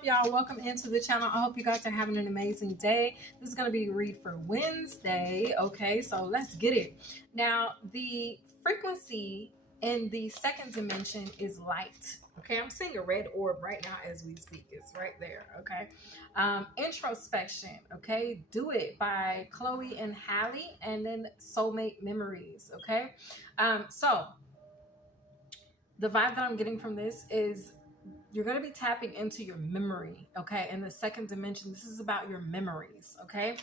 up, y'all? Welcome into the channel. I hope you guys are having an amazing day. This is going to be a read for Wednesday. Okay, so let's get it. Now, the frequency in the second dimension is light. Okay, I'm seeing a red orb right now as we speak. It's right there. Okay, introspection. Okay, Do It by Chloe and Halle, and then Soulmate Memories. Okay, so the vibe that I'm getting from this is you're going to be tapping into your memory, okay? In the second dimension, this is about your memories, okay?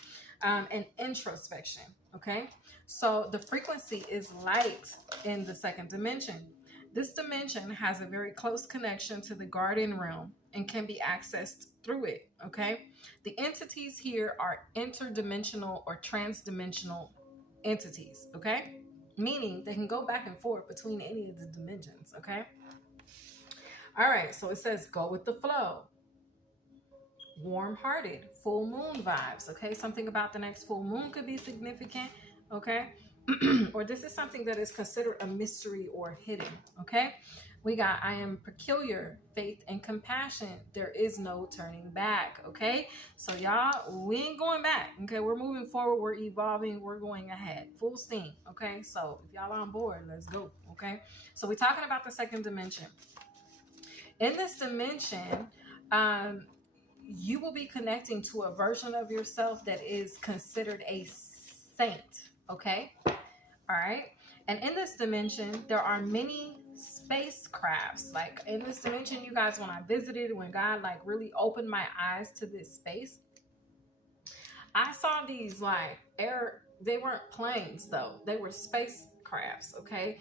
And introspection, okay? So the frequency is light in the second dimension. This dimension has a very close connection to the guardian realm and can be accessed through it, okay? The entities here are interdimensional or transdimensional entities, okay? Meaning they can go back and forth between any of the dimensions, okay? All right, so it says go with the flow. Warm-hearted, full moon vibes, okay? Something about the next full moon could be significant, okay? Or this is something that is considered a mystery or hidden, okay? We got I am peculiar, faith and compassion. There is no turning back, okay? So y'all, we ain't going back, okay? We're moving forward, we're evolving, we're going ahead, full steam, okay? So if y'all on board, let's go, okay? So we're talking about the second dimension. In this dimension, you will be connecting to a version of yourself that is considered a saint, okay? All right. And in this dimension, there are many spacecrafts. Like in this dimension, you guys, when I visited, when God like really opened my eyes to this space, I saw these like they weren't planes though. They were spacecrafts, okay?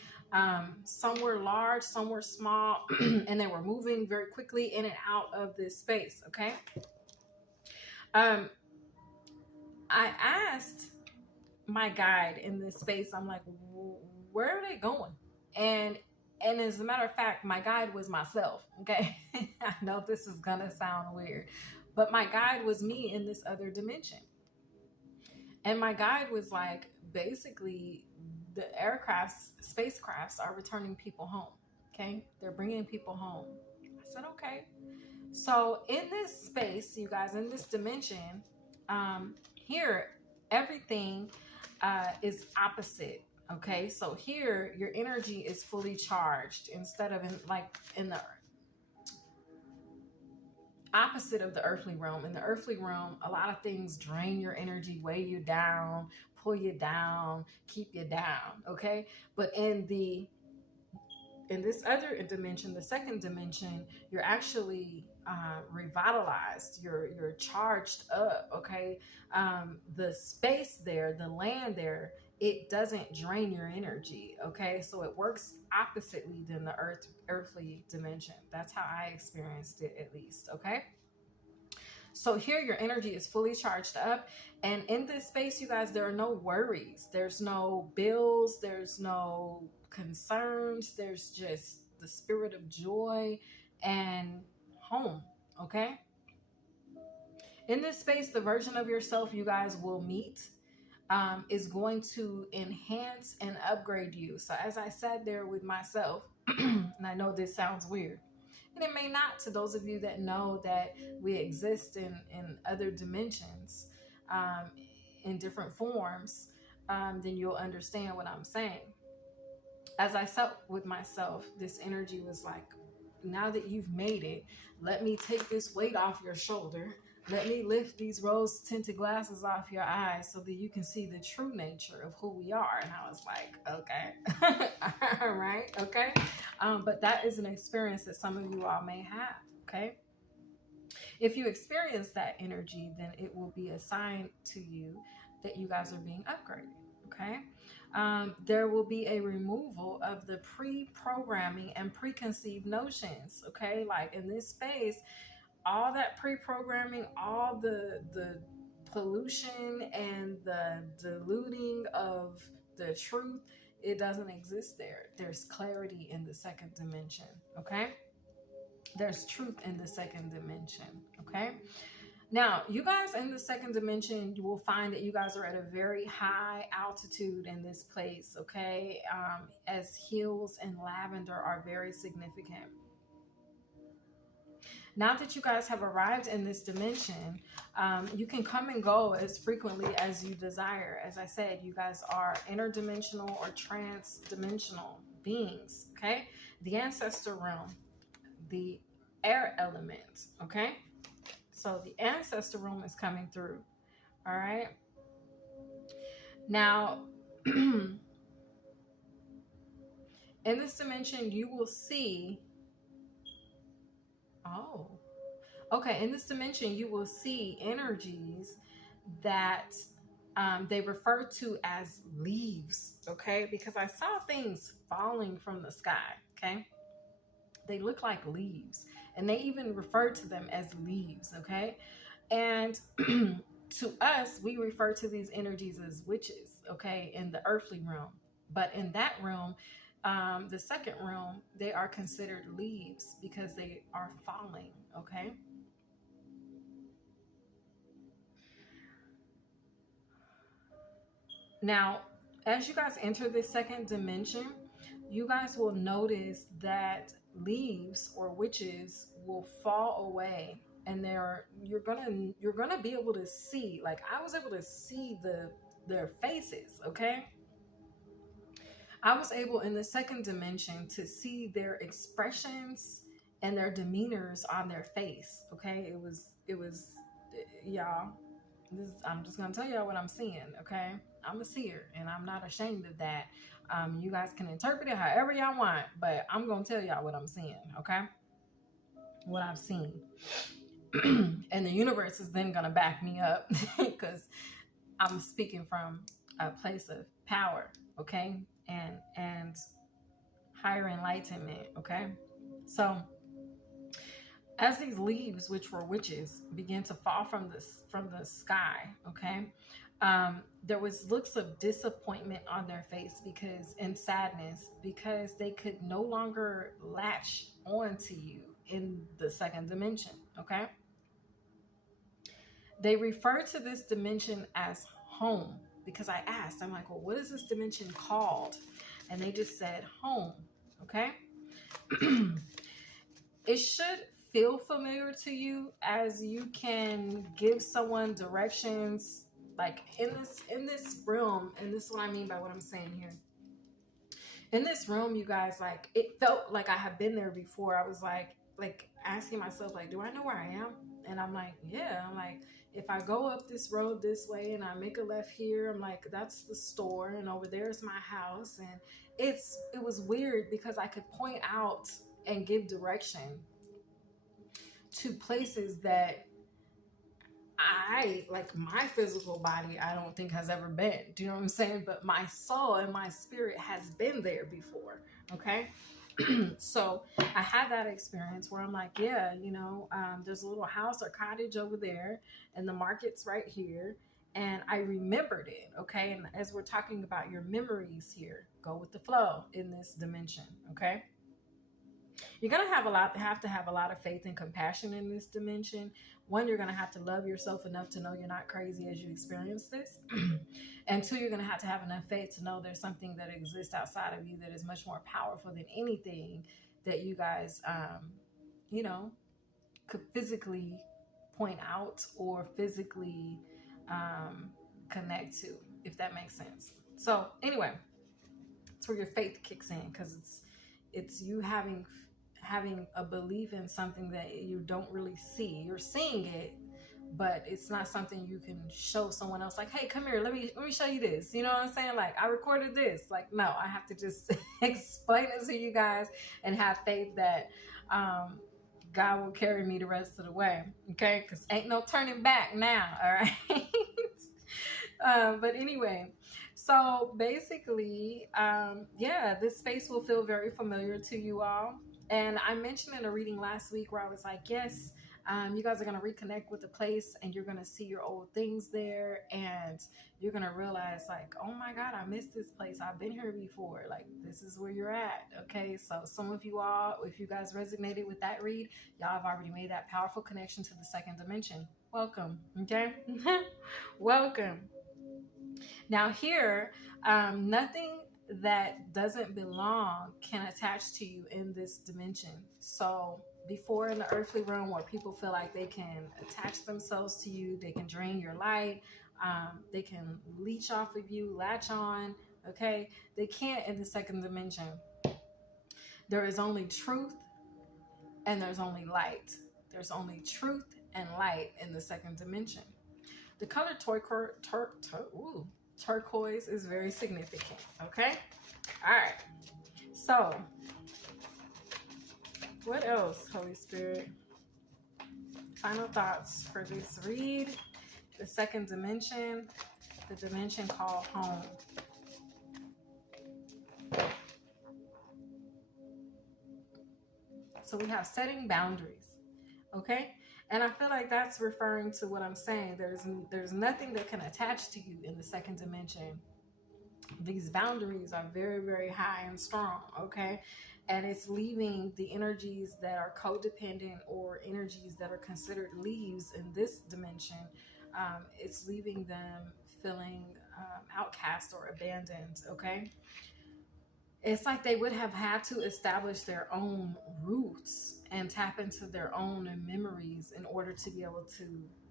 Some were large, some were small, and they were moving very quickly in and out of this space, okay? I asked my guide in this space, I'm like, where are they going? And as a matter of fact, my guide was myself, okay? I know this is gonna sound weird, but my guide was me in this other dimension. And my guide was like, basically, the spacecrafts are returning people home, okay? They're bringing people home. I said, okay. So in this space, you guys, in this dimension, here, everything is opposite, okay? So here, your energy is fully charged instead of in the opposite of the earthly realm. In the earthly realm, a lot of things drain your energy, weigh you down, pull you down, keep you down, okay? But in this other dimension, the second dimension, you're actually revitalized, you're charged up, okay? The space there, the land there, it doesn't drain your energy, okay? So it works oppositely than the earthly dimension. That's how I experienced it, at least, okay? So here your energy is fully charged up, and in this space, you guys, there are no worries, there's no bills, there's no concerns, there's just the spirit of joy and home, okay? In this space, the version of yourself you guys will meet is going to enhance and upgrade you. So as I sat there with myself, and I know this sounds weird, and it may not to those of you that know that we exist in other dimensions, in different forms, then you'll understand what I'm saying. As I sat with myself, this energy was like, now that you've made it, let me take this weight off your shoulder. Let me lift these rose tinted glasses off your eyes so that you can see the true nature of who we are. And I was like, okay, all right, okay. But that is an experience that some of you all may have, okay? If you experience that energy, then it will be a sign to you that you guys are being upgraded, okay? There will be a removal of the pre-programming and preconceived notions, okay? Like in this space, all that pre-programming, all the pollution and the diluting of the truth, it doesn't exist there. There's clarity in the second dimension, okay? There's truth in the second dimension, okay? Now, you guys in the second dimension, you will find that you guys are at a very high altitude in this place, okay? As hills and lavender are very significant. Now that you guys have arrived in this dimension, you can come and go as frequently as you desire. As I said, you guys are interdimensional or trans-dimensional beings, okay? The ancestor realm, the air element, okay? So the ancestor realm is coming through, all right? Now, in this dimension, you will see, in this dimension, you will see energies that they refer to as leaves, okay? Because I saw things falling from the sky, okay? They look like leaves, and they even refer to them as leaves, okay? And to us, we refer to these energies as witches, okay, in the earthly realm. But in that realm, the second realm, they are considered leaves because they are falling, okay? Now, as you guys enter this second dimension, you guys will notice that leaves or witches will fall away, and you're gonna be able to see, like I was able to see their faces, okay? I was able in the second dimension to see their expressions and their demeanors on their face, okay? It was y'all, I'm just gonna tell y'all what I'm seeing, okay? I'm a seer, and I'm not ashamed of that. You guys can interpret it however y'all want, but I'm gonna tell y'all what I'm seeing, okay? What I've seen. And the universe is then gonna back me up because I'm speaking from a place of power, okay? And higher enlightenment, okay? So as these leaves, which were witches, began to fall from the sky, okay, there was looks of disappointment on their face and sadness, because they could no longer latch onto you in the second dimension, okay? They refer to this dimension as home, because I asked, I'm like, well, what is this dimension called? And they just said home, okay? It should feel familiar to you, as you can give someone directions, like in this realm. And this is what I mean by what I'm saying here. In this room, you guys, like, it felt like I have been there before. I was like asking myself, like, do I know where I am? And I'm like, yeah. I'm like, if I go up this road this way and I make a left here, I'm like, that's the store, and over there's my house. And it was weird because I could point out and give direction to places that my physical body, I don't think has ever been. Do you know what I'm saying? But my soul and my spirit has been there before, okay? So I had that experience where I'm like, yeah, there's a little house or cottage over there, and the market's right here. And I remembered it, okay? And as we're talking about your memories here, go with the flow in this dimension, okay? You're going to have to have a lot of faith and compassion in this dimension. One, you're going to have to love yourself enough to know you're not crazy as you experience this. And two, you're going to have enough faith to know there's something that exists outside of you that is much more powerful than anything that you guys, could physically point out or physically connect to, if that makes sense. So anyway, it's where your faith kicks in, because it's you having a belief in something that you don't really see. You're seeing it, but it's not something you can show someone else, like, hey, come here, let me show you this. You know what I'm saying? Like, I recorded this. Like, no, I have to just explain it to you guys and have faith that God will carry me the rest of the way, okay? Because ain't no turning back now, all right? But anyway, so basically, this space will feel very familiar to you all. And I mentioned in a reading last week where I was like, yes, you guys are going to reconnect with the place, and you're going to see your old things there, and you're going to realize, like, oh my God, I missed this place. I've been here before. Like, this is where you're at. Okay. So some of you all, if you guys resonated with that read, y'all have already made that powerful connection to the second dimension. Welcome. Okay. Welcome. Now here, nothing that doesn't belong can attach to you in this dimension. So before in the earthly realm, where people feel like they can attach themselves to you, they can drain your light, they can leech off of you, latch on, okay? They can't in the second dimension. There is only truth and there's only light. There's only truth and light in the second dimension. The color turquoise is very significant, okay? All right. So, what else, Holy Spirit? Final thoughts for this read. The second dimension, the dimension called home. So we have setting boundaries, okay? And I feel like that's referring to what I'm saying. There's nothing that can attach to you in the second dimension. These boundaries are very, very high and strong, okay? And it's leaving the energies that are codependent or energies that are considered leaves in this dimension. It's leaving them feeling outcast or abandoned, okay? It's like they would have had to establish their own roots and tap into their own memories in order to be able to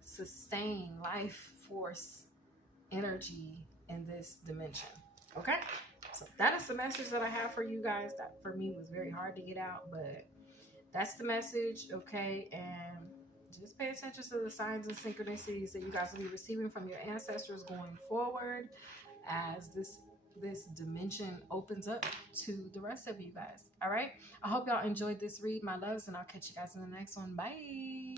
sustain life force energy in this dimension. Okay, so that is the message that I have for you guys. That for me was very hard to get out, but that's the message. Okay, and just pay attention to the signs and synchronicities that you guys will be receiving from your ancestors going forward as this dimension opens up to the rest of you guys. All right, I hope y'all enjoyed this read, my loves, and I'll catch you guys in the next one. Bye.